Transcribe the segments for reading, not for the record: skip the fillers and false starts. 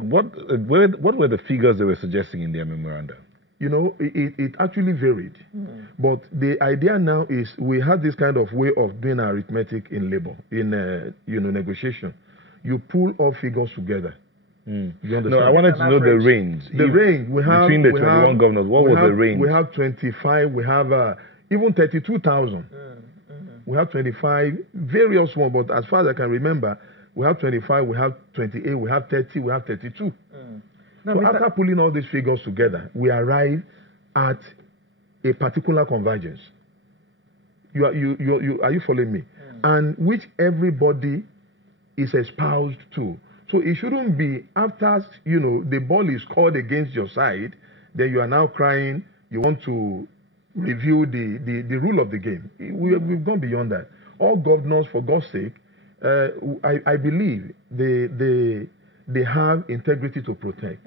What were the figures they were suggesting in their memorandum? You know, it actually varied. But the idea now is we have this kind of way of doing arithmetic in labor, in negotiation. You pull all figures together. You understand? No, I wanted to know the range. The range we have between the 21 governors. What was the range? We have 25. We have even 32,000. We have 25, various ones. But as far as I can remember, we have 25. We have 28. We have 30. We have 32. Now, So after pulling all these figures together, we arrive at a particular convergence. Are you following me? And which everybody is espoused to. So it shouldn't be after the ball is scored against your side, then you are now crying. You want to review the rule of the game. We've gone beyond that. All governors, for God's sake, I believe they have integrity to protect.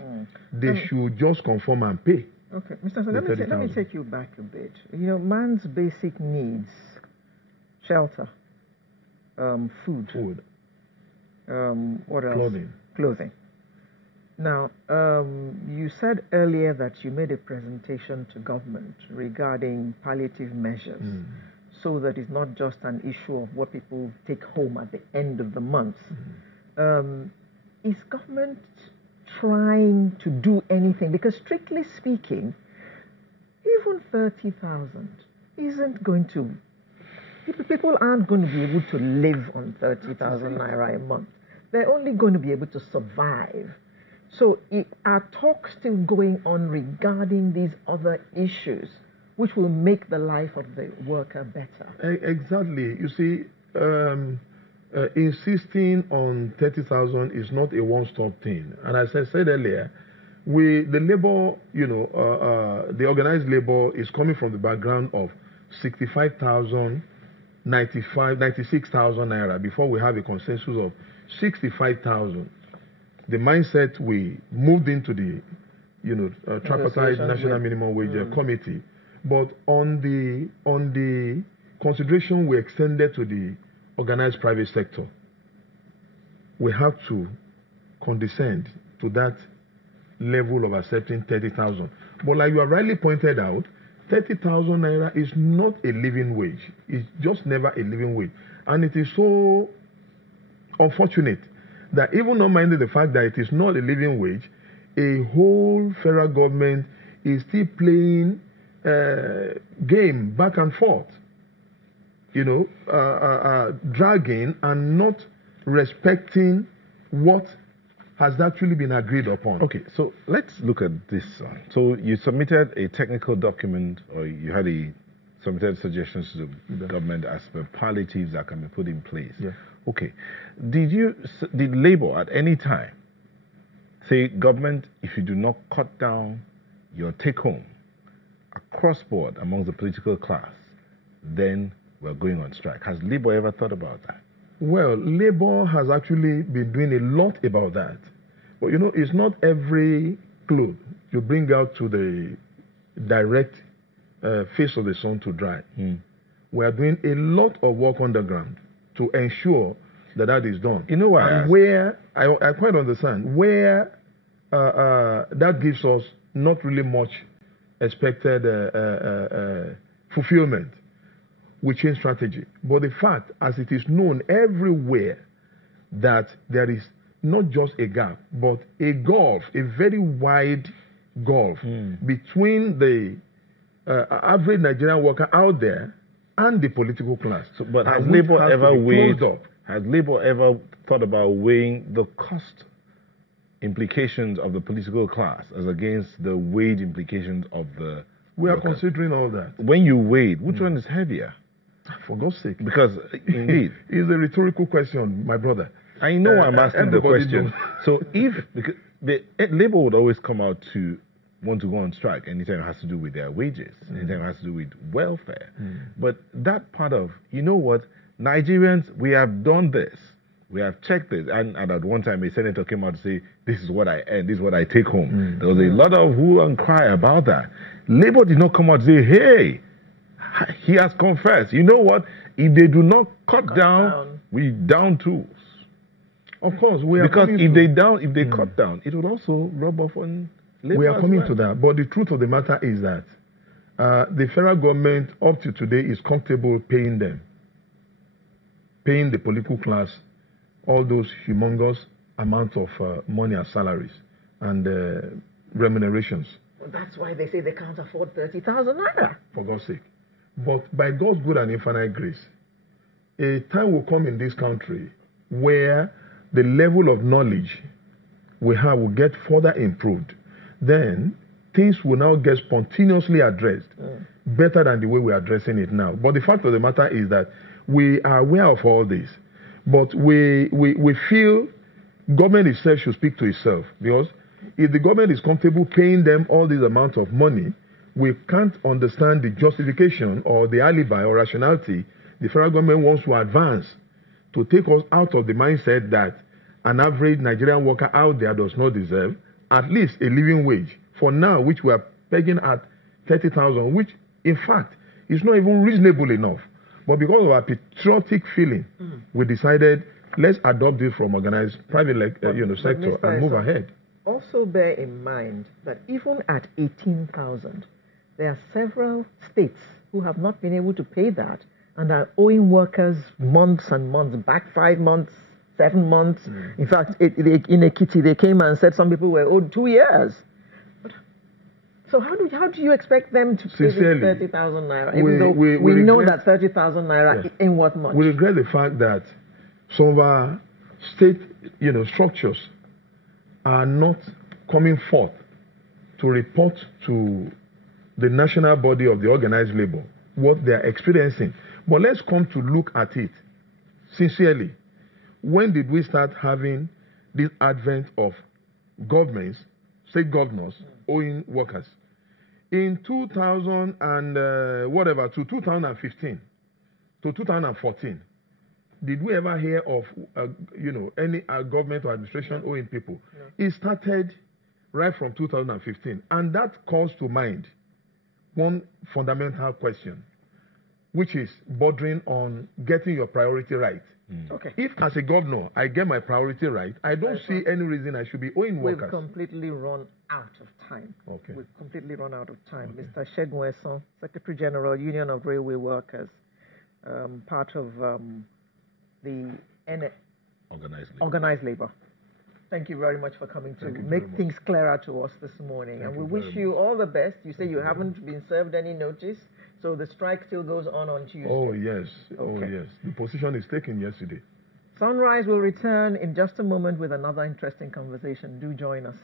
They should just conform and pay. Okay, Mr. So let me take you back a bit. You know, man's basic needs: shelter, food. What else? Clothing. Now, you said earlier that you made a presentation to government regarding palliative measures, so that it's not just an issue of what people take home at the end of the month. Is government trying to do anything? Because strictly speaking, even 30,000 isn't going to. People aren't going to be able to live on 30,000 naira a month. They're only going to be able to survive. So are talks still going on regarding these other issues, which will make the life of the worker better? Exactly. You see, insisting on 30,000 is not a one-stop thing. And as I said earlier, the labor, the organized labor is coming from the background of 65,000, 96,000 naira before we have a consensus of 65,000. The mindset we moved into the, tripartite national minimum wage committee, but on the consideration we extended to the organized private sector, we have to condescend to that level of accepting 30,000. But like you have rightly pointed out, 30,000 naira is not a living wage. It's just never a living wage. And it is so unfortunate that even not minding the fact that it is not a living wage, a whole federal government is still playing game back and forth, dragging and not respecting what has actually been agreed upon. Okay, so let's look at this. So you submitted a technical document, or you had submitted suggestions to the government as per palliatives that can be put in place. Yeah. Okay, did Labour at any time say, government, if you do not cut down your take-home across board among the political class, then we're going on strike? Has Labour ever thought about that? Well, Labour has actually been doing a lot about that. But it's not every cloth you bring out to the direct face of the sun to dry. We are doing a lot of work underground to ensure that is done. You know why? And where, I quite understand, where that gives us not really much expected fulfillment, we change strategy. But the fact, as it is known everywhere, that there is not just a gap, but a gulf, a very wide gulf between the average Nigerian worker out there and the political class. So, but has Labour ever thought about weighing the cost implications of the political class as against the wage implications of the We are worker? considering all that. When you weighed, which one is heavier? For God's sake. Because, indeed. It's a rhetorical question, my brother. I know I'm asking the question. So because Labour would always come out to want to go on strike anytime it has to do with their wages, anytime it has to do with welfare. But that part of, you know what, Nigerians, we have done this. We have checked this. And at one time, a senator came out to say, this is what I earn, this is what I take home. There was a lot of hue and cry about that. Labour did not come out and say, hey, he has confessed. You know what? If they do not cut down, we down tools. Of course, we are because if they cut down, it will also rub off on labor. We are coming to that, but the truth of the matter is that the federal government up to today is comfortable paying them, paying the political class all those humongous amounts of money as salaries and remunerations. Well, that's why they say they can't afford 30,000 naira. For God's sake. But by God's good and infinite grace, a time will come in this country where the level of knowledge we have will get further improved. Then things will now get spontaneously addressed better than the way we're addressing it now. But the fact of the matter is that we are aware of all this, but we feel government itself should speak to itself, because if the government is comfortable paying them all this amount of money, we can't understand the justification or the alibi or rationality the federal government wants to advance to take us out of the mindset that an average Nigerian worker out there does not deserve at least a living wage for now, which we are pegging at 30,000, which in fact is not even reasonable enough. But because of our patriotic feeling, we decided let's adopt this from organized private sector and move ahead. Also bear in mind that even at 18,000, there are several states who have not been able to pay that and are owing workers months and months, back 5 months, 7 months. In fact, in Ekiti, they came and said some people were owed 2 years. So how do you expect them to pay this 30,000 naira, even though we know that 30,000 naira ain't worth much? We regret the fact that some of our state structures are not coming forth to report to the national body of the organized labor what they are experiencing. But let's come to look at it sincerely. When did we start having this advent of governments, state governors, owing workers? In 2000 and to 2015 to 2014, did we ever hear of any government or administration owing people? No. It started right from 2015, and that calls to mind one fundamental question, which is bordering on getting your priority right. Okay. If as a governor I get my priority right, I don't see any reason I should be owing workers. We've completely run out of time. Okay. We've completely run out of time. Okay. Mr. Segun Esan, Secretary General, Union of Railway Workers, part of the Organized Labor. Thank you very much for coming to make things clearer to us this morning. And we wish you all the best. You say you haven't been served any notice, so the strike still goes on Tuesday. Oh, yes. Okay. Oh, yes. The position is taken yesterday. Sunrise will return in just a moment with another interesting conversation. Do join us.